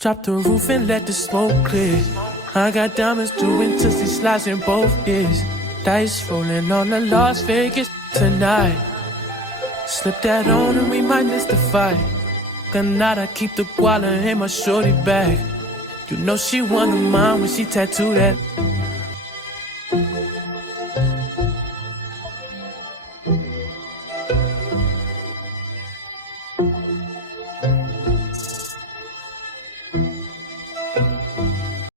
Drop the roof and let the smoke clear. I got diamonds doing tootsie slides in both ears. Dice rolling on the Las Vegas tonight. Slip that on and we might miss the fight. Ganada, keep the guala in my shorty bag. You know she one of mine when she tattooed that.